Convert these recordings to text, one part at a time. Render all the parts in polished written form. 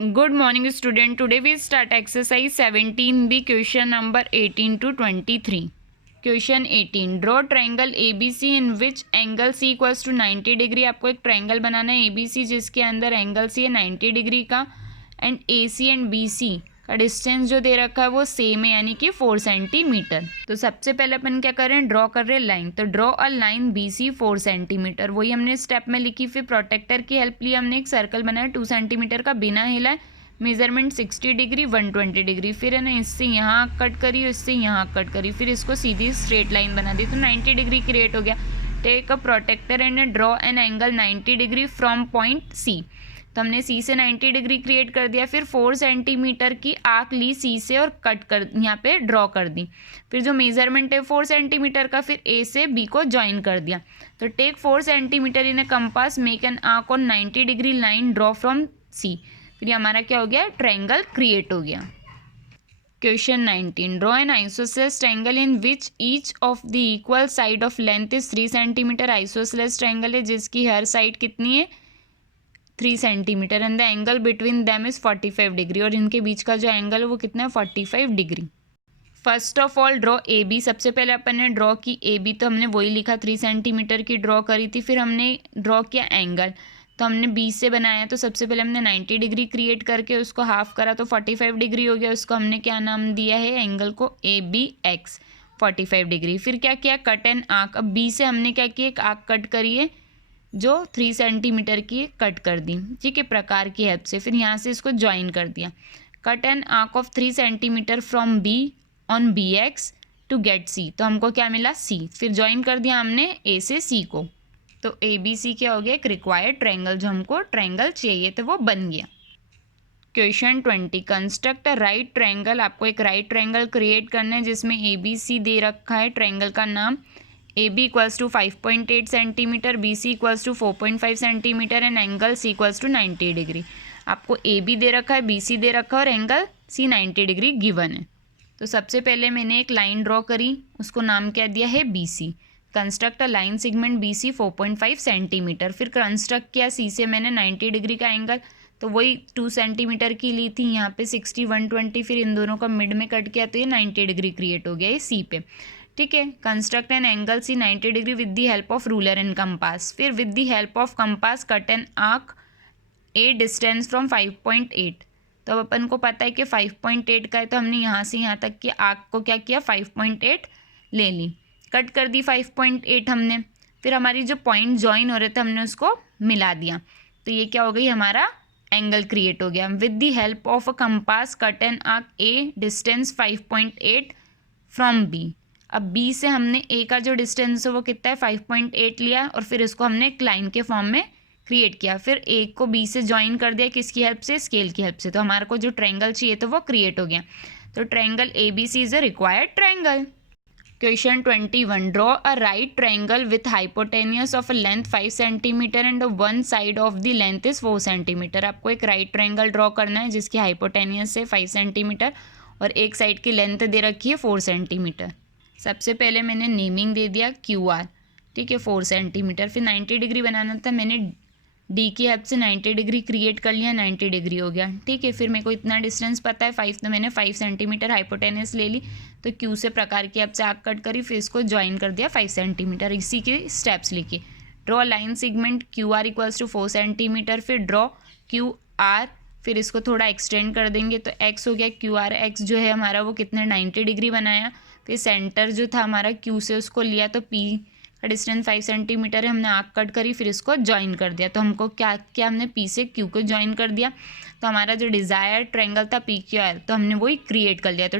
Good morning student. Today we start exercise 17B question number 18 to 23. Question 18. Draw triangle ABC in which angle C equals to 90 degree. आपको एक triangle बनाना है ABC जिसके अंदर angle C है 90 degree का and AC and BC का distance जो दे रखा है वो सेम है यानी कि 4 सेंटीमीटर. तो सबसे पहले अपन क्या कर रहे हैं, ड्रॉ कर रहे हैं लाइन. तो draw a line BC 4 centimetre, वही हमने स्टेप में लिखी. फिर प्रोटेक्टर की हेल्प ली, हमने एक सर्कल बनाया 2 सेंटीमीटर का बिना हिलाए. Measurement 60 degree 120 degree. फिर है ना इससे यहाँ कट करी और इससे यहाँ कट करी. फिर इसको सीधी स्ट्रेट लाइन बना दी तो 90 डिग्री क्रिएट हो गया. Take a protractor and draw an angle 90 degree from point C. तो हमने C से 90 डिग्री क्रिएट कर दिया. फिर 4 सेंटीमीटर की आर्क ली C से और कट कर यहाँ पे ड्रॉ कर दी. फिर जो मेजरमेंट है 4 सेंटीमीटर का, फिर A से B को ज्वाइन कर दिया. तो take 4 centimetre in a compass, make an arc on 90 degree line, draw from C. फिर हमारा क्या हो गया, ट्रायंगल क्रिएट हो गया. Question 19. Draw an isosceles triangle in which each of the equal side of length is 3 centimetre. Isosceles triangle है जिसकी हर side कितनी है, 3 centimetre. And the angle between them is 45 degree, और इनके बीच का जो एंगल है वो कितना है, 45 degree. First of all draw A B. सबसे पहले अपन ने ड्रॉ की ए बी, तो हमने वही लिखा 3 सेंटीमीटर की ड्रॉ करी थी. फिर हमने ड्रॉ किया एंगल, तो हमने 20 से बनाया. तो सबसे पहले हमने 90 डिग्री क्रिएट करके उसको हाफ करा तो 45 डिग्री हो गया. उसको हमने क्या नाम दिया है, एंगल को ABX 45 डिग्री. फिर क्या किया, कट एन आर्क. अब B से हमने क्या किया, एक आर्क कट करी है जो 3 सेंटीमीटर की कट कर दी, ठीक है, प्रकार की हेल्प से. फिर यहाँ से इसको ज्वाइन कर दिया. Cut an arc of 3 centimetre from B on BX to get C. तो हमको क्या मिला, C. फिर ज्वाइन कर दिया हमने A से C को. तो ABC क्या हो गया, एक रिक्वायर्ड ट्रायंगल, जो हमको ट्रायंगल चाहिए तो वो बन गया. Question 20. Construct a right triangle. आपको एक राइट ट्रायंगल क्रिएट करना है जिसमें ABC दे रखा है. ट्रायंगल का नाम AB equals to 5.8 centimetre, BC equals to 4.5 centimetre and angle C equals to 90 degree. आपको AB दे रखा है, BC दे रखा है और एंगल C 90 डिग्री गिवन है. तो सबसे पहले मैंने एक लाइन ड्रॉ करी, उसको नाम क्या दिया है, BC. Construct a line segment BC 4.5 centimetre. फिर कंस्ट्रक्ट किया C से मैंने 90 डिग्री का एंगल, तो वही 2 सेंटीमीटर की ली थी, यहाँ पे 60 120. फिर इन दोनों का मिड में कट किया तो ये 90 डिग्री क्रिएट हो गया ये C पे, ठीक है. Construct an angle C 90 degree with the help of ruler and compass. फिर with the help of compass cut an arc A distance from 5.8. तो अब अपन को पता है कि 5.8 का है, तो हमने यहाँ से यहाँ तक की आर्क को क्या किया, 5.8 ले ली, कट कर दी 5.8 हमने. फिर हमारी जो पॉइंट ज्वाइन हो रहे थे हमने उसको मिला दिया. तो ये क्या हो गई, हमारा एंगल क्रिएट हो गया. With the help of a compass cut an arc A distance 5.8 from B. अब B से हमने A का जो डिस्टेंस है वो कितना है, 5.8 लिया और फिर इसको हमने एक लाइन के फॉर्म में क्रिएट किया. फिर A को B से ज्वाइन कर दिया, किसकी हेल्प से, स्केल की हेल्प से. तो हमारे को जो ट्रायंगल चाहिए तो वो क्रिएट हो गया. तो triangle ABC is a required triangle. Question 21. Draw a right triangle with hypotenuse of a length 5 centimetre and one side of the length is 4 centimetre. आपको एक राइट ट्रायंगल ड्रॉ करना है जिसकी हाइपोटेनियस है 5 सेंटीमीटर और एक साइड की length दे रखी है 4 सेंटीमीटर. सबसे पहले मैंने नेमिंग दे दिया QR, ठीक है, 4 सेंटीमीटर. फिर 90 डिग्री बनाना था, मैंने D की हेल्प से 90 डिग्री क्रिएट कर लिया, 90 डिग्री हो गया, ठीक है. फिर मेरे को इतना डिस्टेंस पता है 5, तो मैंने 5 सेंटीमीटर हाइपोटेनियस ले ली. तो Q से प्रकार की हेल्प से आर्क कट करी, फिर इसको ज्वाइन कर दिया 5 सेंटीमीटर. इसी के स्टेप्स लिखे. Draw line segment QR equals to 4 centimetre. फिर ड्रॉ QR, फिर इसको थोड़ा एक्सटेंड कर देंगे तो X हो गया. QR X जो है हमारा वो कितने 90 डिग्री बनाया. फिर सेंटर जो था हमारा Q से उसको लिया, तो P का डिस्टेंस 5 सेंटीमीटर है, हमने आर्क कट करी, फिर इसको ज्वाइन कर दिया. तो हमको क्या क्या, हमने P से Q को ज्वाइन कर दिया. तो हमारा जो डिज़ायर ट्रायंगल था PQR, तो हमने वही क्रिएट कर लिया. तो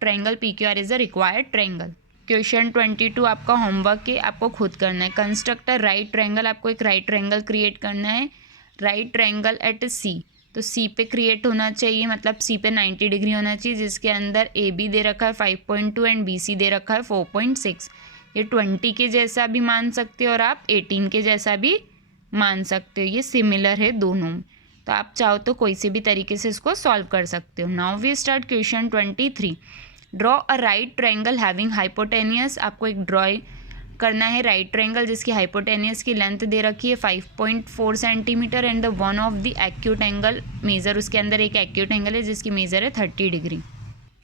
triangle PQR is a required triangle. Question 22 आपका होमवर्क है, आपको खुद करना है. Construct a right triangle. आपको एक राइट ट्रायंगल क्रिएट करना है. राइट ट्रायंगल एट C, तो C पे क्रिएट होना चाहिए, मतलब C पे 90 डिग्री होना चाहिए, जिसके अंदर AB दे रखा है 5.2 एंड BC दे रखा है 4.6. ये 20 के जैसा भी मान सकते हो और आप 18 के जैसा भी मान सकते हो, ये सिमिलर है दोनों. तो आप चाहो तो कोई से भी तरीके से इसको सॉल्व कर सकते हो. Now we start question 23. Draw a right triangle having hypotenuse. आपको एक करना है राइट ट्रायंगल जिसकी हाइपोटेनियस की लेंथ दे रखी है 5.4 centimetre and the one of the acute angle measure, उसके अंदर एक एक्यूट एंगल है जिसकी मेजर है 30 डिग्री।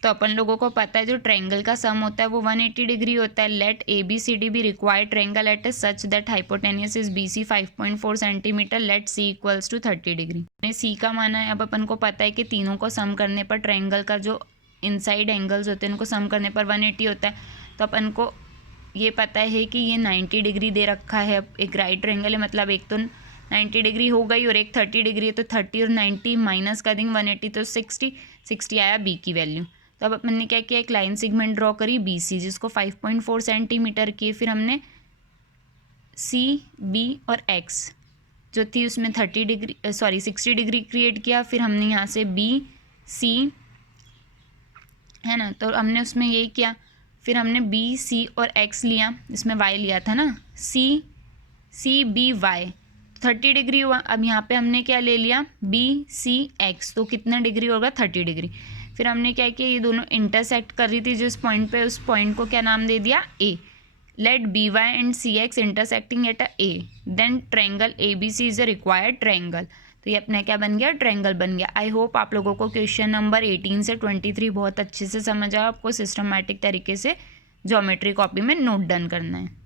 तो अपन लोगों को पता है जो ट्रायंगल का सम होता है वो 180 डिग्री होता है। Let ABCD be required triangle at such that hypotenuse is BC 5.4 centimetre, let C equals to 30 degree. C का माना है, अब अपन को पता है कि तीनों को सम करने पर ट्रायंगल का जो इनसाइड एंगल्स होते हैं उनको सम करने पर 180 होता है। तो अपन को ये पता है कि ये 90 डिग्री दे रखा है। एक राइट ट्रायंगल है मतलब एक तो 90 डिग्री हो गई और एक 30 डिग्री है, तो 30 और 90 माइनस कर देंगे 180, तो 60 आया B की वैल्यू। तो अब अपन ने क्या किया, एक लाइन सेगमेंट ड्रॉ करी BC जिसको 5.4 सेंटीमीटर की, फिर हमने C, B और X जो थी उसमें 60 डिग्री क्रिएट किया। फिर हमने यहाँ से B, C है ना, तो हमने उसमें यही किया। फिर हमने B, C और X लिया, इसमें Y लिया था ना, C, B, Y 30 डिग्री हुआ। अब यहाँ पे हमने क्या ले लिया B, C, X, तो कितना डिग्री होगा 30 डिग्री। फिर हमने क्या किया, ये दोनों इंटरसेक्ट कर रही थी जिस पॉइंट पे, उस पॉइंट को क्या नाम दे दिया A। Let BY and CX intersecting at A, then triangle ABC is a required triangle. तो ये अपना क्या बन गया, ट्रायंगल बन गया। आई होप आप लोगों को क्वेश्चन नंबर 18 से 23 बहुत अच्छे से समझ आया। आपको सिस्टमैटिक तरीके से ज्योमेट्री कॉपी में नोट डन करना है।